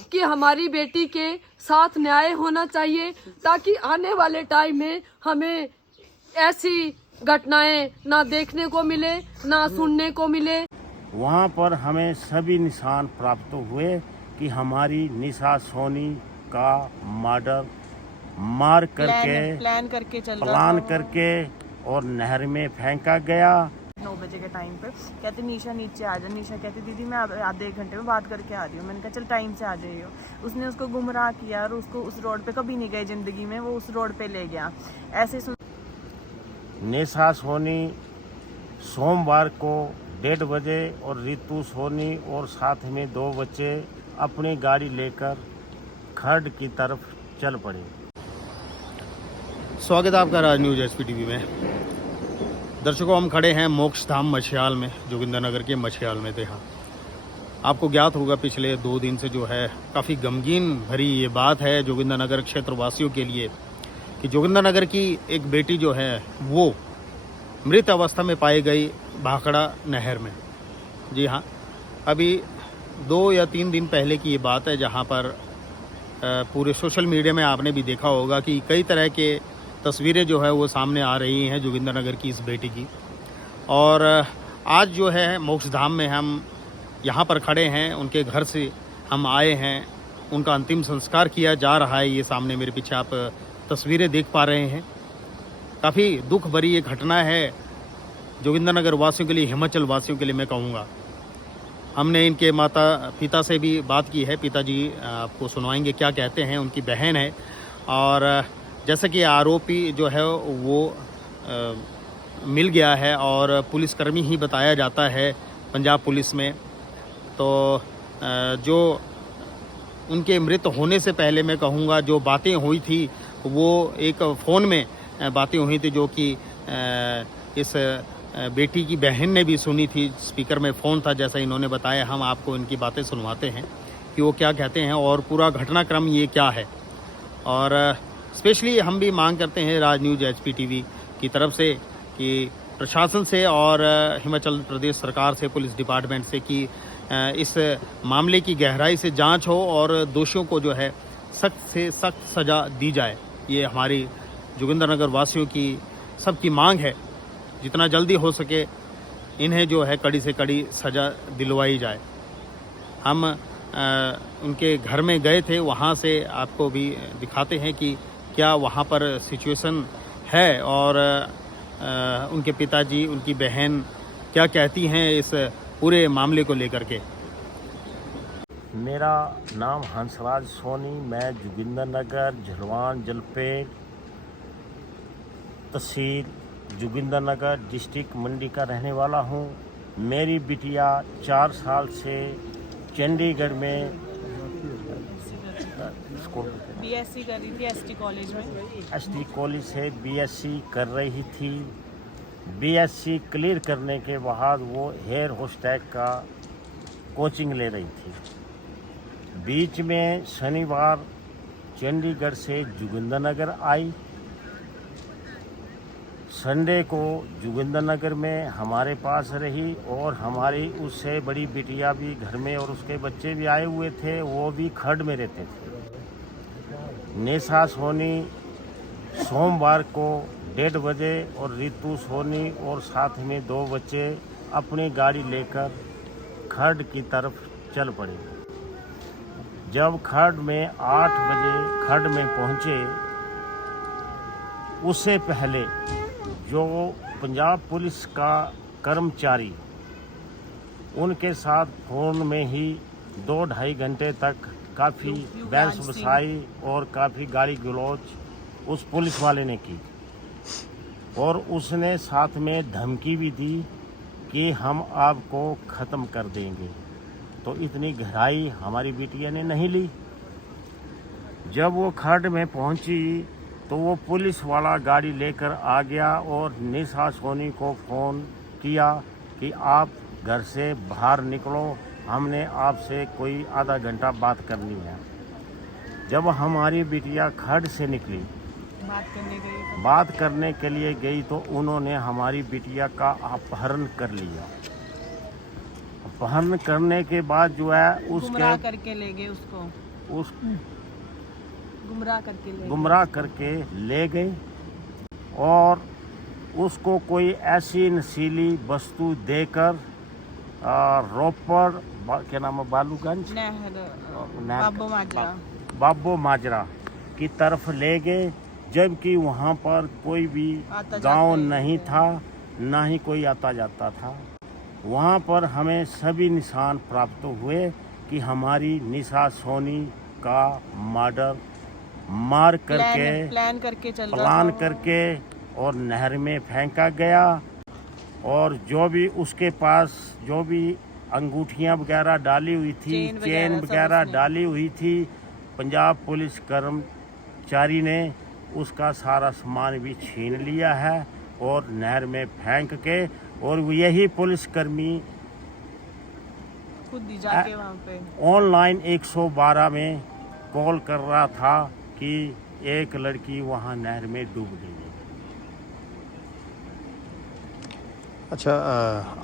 कि हमारी बेटी के साथ न्याय होना चाहिए, ताकि आने वाले टाइम में हमें ऐसी घटनाएं ना देखने को मिले, ना सुनने को मिले। वहाँ पर हमें सभी निशान प्राप्त हुए कि हमारी निशा सोनी का मर्डर मार करके प्लान करके और नहर में फेंका गया। 9 बजे के टाइम पे कहते निशा नीचे आ जा। निशा कहती दीदी मैं आधे एक घंटे में बात करके आ रही हूँ। मैंने कहा चल टाइम से आ जाइयो। उसने उसको गुमराह किया और उसको उस रोड पे कभी नहीं गए जिंदगी में, वो उस रोड पे ले गया। ऐसे निशा सोनी सोमवार को 1:30 बजे और रितु सोनी और साथ में 2 बच्चे अपनी गाड़ी लेकर खर्ड की तरफ चल पड़े। स्वागत है आपका राज न्यूज SPTV में। दर्शकों, हम खड़े हैं मोक्षधाम मछियाल में, जोगिंदरनगर के मछियाल में थे। हाँ, आपको ज्ञात होगा पिछले 2 दिन से जो है काफ़ी गमगीन भरी ये बात है जोगिंदरनगर क्षेत्रवासियों के लिए कि जोगिंदरनगर की एक बेटी जो है वो मृत अवस्था में पाई गई भाखड़ा नहर में। जी हाँ, अभी 2 या 3 दिन पहले की ये बात है, जहाँ पर पूरे सोशल मीडिया में आपने भी देखा होगा कि कई तरह के तस्वीरें जो है वो सामने आ रही हैं जोगिंदरनगर की इस बेटी की। और आज जो है मोक्षधाम में हम यहाँ पर खड़े हैं, उनके घर से हम आए हैं, उनका अंतिम संस्कार किया जा रहा है। ये सामने मेरे पीछे आप तस्वीरें देख पा रहे हैं। काफ़ी दुख भरी ये घटना है जोगिंदरनगर वासियों के लिए, हिमाचल वासियों के लिए मैं कहूँगा। हमने इनके माता पिता से भी बात की है। पिताजी आपको सुनवाएंगे क्या कहते हैं। उनकी बहन है और जैसे कि आरोपी जो है वो मिल गया है और पुलिसकर्मी ही बताया जाता है पंजाब पुलिस में। तो जो उनके मृत होने से पहले मैं कहूँगा जो बातें हुई थी वो एक फ़ोन में बातें हुई थी, जो कि इस बेटी की बहन ने भी सुनी थी। स्पीकर में फ़ोन था जैसा इन्होंने बताया। हम आपको इनकी बातें सुनवाते हैं कि वो क्या कहते हैं और पूरा घटनाक्रम ये क्या है। और स्पेशली हम भी मांग करते हैं राज न्यूज SPTV की तरफ से कि प्रशासन से और हिमाचल प्रदेश सरकार से, पुलिस डिपार्टमेंट से कि इस मामले की गहराई से जांच हो और दोषियों को जो है सख्त से सख्त सज़ा दी जाए। ये हमारी जोगिंदरनगर वासियों की सबकी मांग है। जितना जल्दी हो सके इन्हें जो है कड़ी से कड़ी सज़ा दिलवाई जाए। हम उनके घर में गए थे, वहाँ से आपको भी दिखाते हैं कि क्या वहाँ पर सिचुएशन है और उनके पिताजी, उनकी बहन क्या कहती हैं इस पूरे मामले को लेकर के। मेरा नाम हंसराज सोनी, मैं जोगिंदरनगर झलवान जलपेट तहसील जोगिंदरनगर डिस्ट्रिक्ट मंडी का रहने वाला हूँ। मेरी बिटिया 4 साल से चंडीगढ़ में BSc कर रही थी ST कॉलेज में। ST कॉलेज से BSc कर रही थी। BSc क्लियर करने के बाद वो हेयर होस्टेस का कोचिंग ले रही थी। बीच में शनिवार चंडीगढ़ से जोगिंदरनगर आई। संडे को जोगिंदरनगर में हमारे पास रही और हमारी उससे बड़ी बिटिया भी घर में और उसके बच्चे भी आए हुए थे, वो भी खर्ड में रहते थे। निशा सोनी सोमवार को 1:30 बजे और रितु सोनी और साथ में 2 बच्चे अपनी गाड़ी लेकर खर्ड की तरफ चल पड़े। जब खर्ड में 8 बजे खर्ड में पहुंचे, उससे पहले जो पंजाब पुलिस का कर्मचारी उनके साथ फ़ोन में ही 2-2.5 घंटे तक काफ़ी बहस बसाई और काफ़ी गाली गलौज उस पुलिस वाले ने की और उसने साथ में धमकी भी दी कि हम आपको ख़त्म कर देंगे। तो इतनी गहराई हमारी बिटिया ने नहीं ली। जब वो खर्ड में पहुंची तो वो पुलिस वाला गाड़ी लेकर आ गया और निशा सोनी को फ़ोन किया कि आप घर से बाहर निकलो, हमने आपसे कोई आधा घंटा बात करनी है। जब हमारी बिटिया खर्ड से निकली बात करने के लिए गई तो उन्होंने हमारी बिटिया का अपहरण कर लिया। अपहरण करने के बाद जो है उसके करके ले गए उसको उस गुमराह करके ले गए और उसको कोई ऐसी नशीली वस्तु देकर रोपड़ क्या नाम है, बालूगंज बाबो माजरा की तरफ ले गए, जबकि वहाँ पर कोई भी गांव नहीं था, ना ही कोई आता जाता था। वहाँ पर हमें सभी निशान प्राप्त हुए कि हमारी निशा सोनी का मर्डर प्लान करके और नहर में फेंका गया, और जो भी उसके पास जो भी अंगूठियां वगैरह डाली हुई थी, चेन वगैरह डाली हुई थी, पंजाब पुलिस कर्मचारी ने उसका सारा सामान भी छीन लिया है और नहर में फेंक के, और यही पुलिसकर्मी खुद ही जाके वहाँ पे ऑनलाइन 112 में कॉल कर रहा था कि एक लड़की वहाँ नहर में डूब गई है। अच्छा,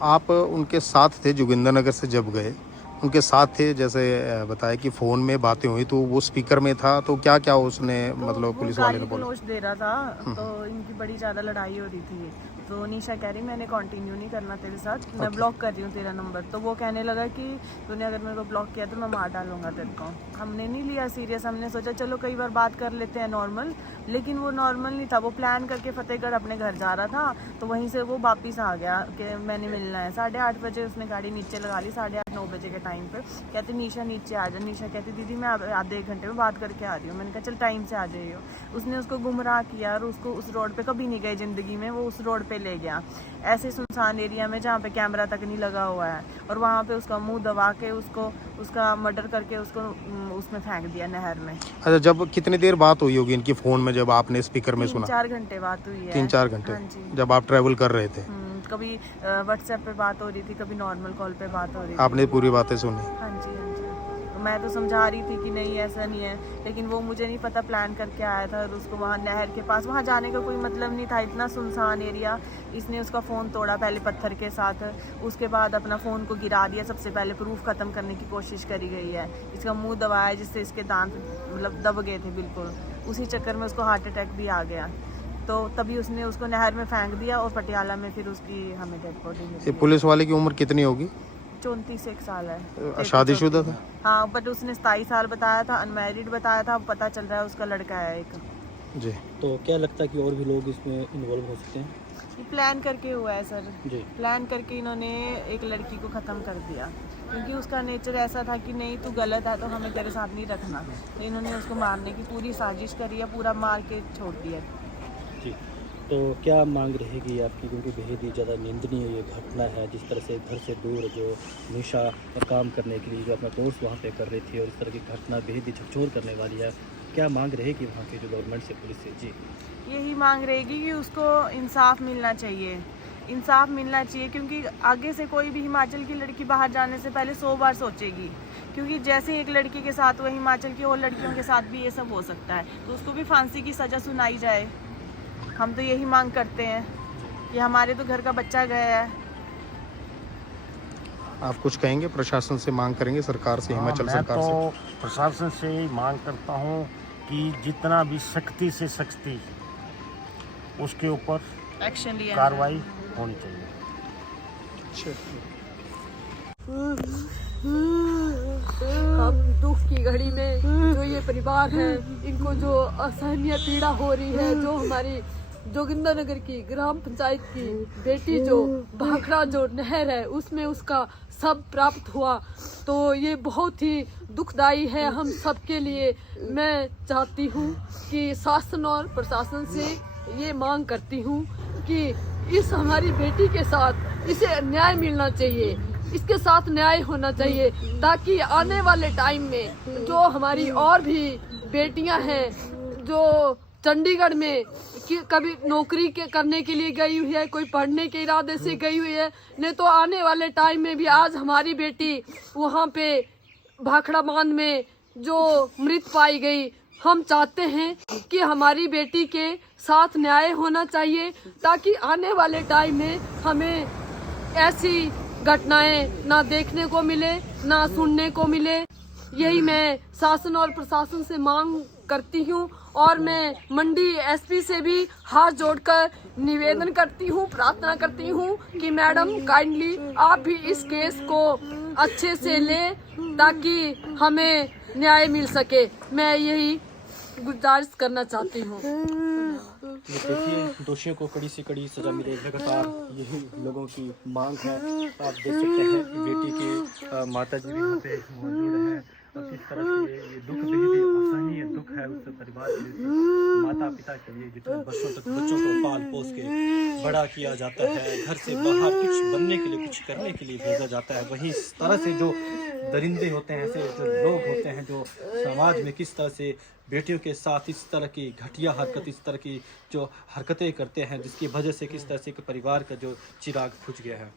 आप उनके साथ थे जोगिंदरनगर से जब गए, उनके साथ थे, जैसे बताया कि फ़ोन में बातें हुई, तो वो स्पीकर में था, तो क्या क्या उसने मतलब पुलिस वाले ने बोला? दे रहा था, तो इनकी बड़ी ज़्यादा लड़ाई हो रही थी। तो निशा कह रही मैंने कंटिन्यू नहीं करना तेरे साथ, मैं ब्लॉक कर रही हूँ तेरा नंबर। तो वो कहने लगा कि तूने अगर मेरे को ब्लॉक किया तो मैं मार डालूंगा तेरे को। हमने नहीं लिया सीरियस, हमने सोचा चलो कई बार बात कर लेते हैं नॉर्मल, लेकिन वो नॉर्मल नहीं था। वो प्लान करके फतेहगढ़ अपने घर जा रहा था, तो वहीं से वो वापिस आ गया कि मैंने मिलना है। 8:30 बजे उसने गाड़ी नीचे लगा ली, 8:30-9 बजे के टाइम पे। कहती निशा नीचे आ जा। निशा कहती दीदी मैं आधे एक घंटे में बात करके आ रही हूँ। मैंने कहा चल टाइम से आ जाइए। उसने उसको गुमराह किया और उसको उस रोड पे कभी नहीं गई ज़िंदगी में, वो उस रोड पे ले गया, ऐसे सुनसान एरिया में जहाँ पे कैमरा तक नहीं लगा हुआ है, और वहाँ पे उसका मुंह दबा के उसका मर्डर करके उसको उसमें फेंक दिया नहर में। अच्छा, जब कितनी देर बात हुई होगी इनकी फ़ोन में, जब आपने स्पीकर में सुना? 3-4 घंटे बात हुई है। 3-4 घंटे? हाँ जी। जब आप ट्रैवल कर रहे थे? कभी व्हाट्सएप पे बात हो रही थी, कभी नॉर्मल कॉल पे बात हो रही थी। आपने पूरी बातें सुनी? हाँ जी, हाँ जी। तो मैं तो समझा रही थी कि नहीं ऐसा नहीं है, लेकिन वो मुझे नहीं पता प्लान करके आया था, और उसको वहाँ नहर के पास वहाँ जाने का कोई मतलब नहीं था, इतना सुनसान एरिया। इसने उसका फ़ोन तोड़ा पहले पत्थर के साथ, उसके बाद अपना फ़ोन को गिरा दिया। सबसे पहले प्रूफ ख़त्म करने की कोशिश करी गई है। इसका मुंह दबाया जिससे इसके दांत मतलब दब गए थे बिल्कुल। उसी चक्कर में उसको हार्ट अटैक भी आ गया, तो तभी उसने उसको नहर में फेंक दिया, और पटियाला में फिर उसकी हमें डेड बॉडी मिली। ये पुलिस वाले की उम्र कितनी होगी? 34 साल है। शादीशुदा था? हाँ, बट उसने 27 साल बताया था, अनमैरिड बताया था। अब पता चल रहा है उसका लड़का है एक। जी। तो क्या लगता है कि और भी लोग इसमें इन्वॉल्व हो सकते हैं? ये प्लान करके हुआ है सर जी। प्लान करके इन्होंने एक लड़की को ख़त्म कर दिया, क्योंकि उसका नेचर ऐसा था कि नहीं तू गलत है तो हमें तेरे साथ नहीं रखना। तो इन्होंने उसको मारने की पूरी साजिश करी है, पूरा मार के छोड़ दिया। जी, तो क्या मांग रहेगी आपकी, क्योंकि बेहद ही ज़्यादा निंदनीय ये घटना है, जिस तरह से घर से दूर जो निशा काम करने के लिए जो अपना कोर्स वहाँ पे कर रही थी, और इस तरह की घटना बेहद ही झकझोर करने वाली है, क्या मांग रहेगी वहाँ की जो गवर्नमेंट से, पुलिस से? जी, यही मांग रहेगी कि उसको इंसाफ मिलना चाहिए, इंसाफ मिलना चाहिए, क्योंकि आगे से कोई भी हिमाचल की लड़की बाहर जाने से पहले 100 बार सोचेगी, क्योंकि जैसे एक लड़की के साथ हुआ हिमाचल की और लड़कियों के साथ भी ये सब हो सकता है, तो उसको भी फांसी की सज़ा सुनाई जाए। हम तो यही मांग करते हैं कि हमारे तो घर का बच्चा गया है। आप कुछ कहेंगे? प्रशासन से मांग करेंगे, सरकार से, हिमाचल सरकार से? मैं तो प्रशासन से यही मांग करता हूँ कि जितना भी सख्ती से सख्ती उसके ऊपर एक्शन लिया कार्रवाई होनी चाहिए। हम दुख की घड़ी में जो ये परिवार है, इनको जो असहनीय पीड़ा हो रही है, जो हमारी जोगिंदरनगर की ग्राम पंचायत की बेटी जो भाखड़ा जो नहर है उसमें उसका सब प्राप्त हुआ, तो ये बहुत ही दुखदाई है हम सबके लिए। मैं चाहती हूँ कि शासन और प्रशासन से ये मांग करती हूँ कि इस हमारी बेटी के साथ इसे न्याय मिलना चाहिए, इसके साथ न्याय होना चाहिए, ताकि आने वाले टाइम में जो हमारी और भी बेटियां हैं जो चंडीगढ़ में कि कभी नौकरी के करने के लिए गई हुई है, कोई पढ़ने के इरादे से गई हुई है, नहीं तो आने वाले टाइम में भी आज हमारी बेटी वहाँ पे भाखड़ा बांध में जो मृत पाई गई, हम चाहते हैं कि हमारी बेटी के साथ न्याय होना चाहिए, ताकि आने वाले टाइम में हमें ऐसी घटनाएं ना देखने को मिले, ना सुनने को मिले। यही मैं शासन और प्रशासन से मांग करती हूँ और मैं मंडी एसपी से भी हाथ जोड़कर निवेदन करती हूँ, प्रार्थना करती हूँ कि मैडम काइंडली आप भी इस केस को अच्छे से लें ताकि हमें न्याय मिल सके। मैं यही गुजारिश करना चाहती हूँ। देखिए, दोषियों को कड़ी से कड़ी सजा मिले, लगातार यही लोगों की मांग है। आप देख सकते हैं बेटी के माता जी भी यहाँ पे मौजूद हैं और किस तरह से ये दुख बेहद असहनीय दुख है उस परिवार के लिए, माता पिता के लिए, जितने वर्षों तक बच्चों को पाल पोस के बड़ा किया जाता है, घर से बाहर कुछ बनने के लिए, कुछ करने के लिए भेजा जाता है। वहीं इस तरह से जो दरिंदे होते हैं, ऐसे जो लोग होते हैं जो समाज में किस तरह से बेटियों के साथ इस तरह की घटिया हरकत, इस तरह की जो हरकतें करते हैं, जिसकी वजह से किस तरह से एक परिवार का जो चिराग बुझ गया है।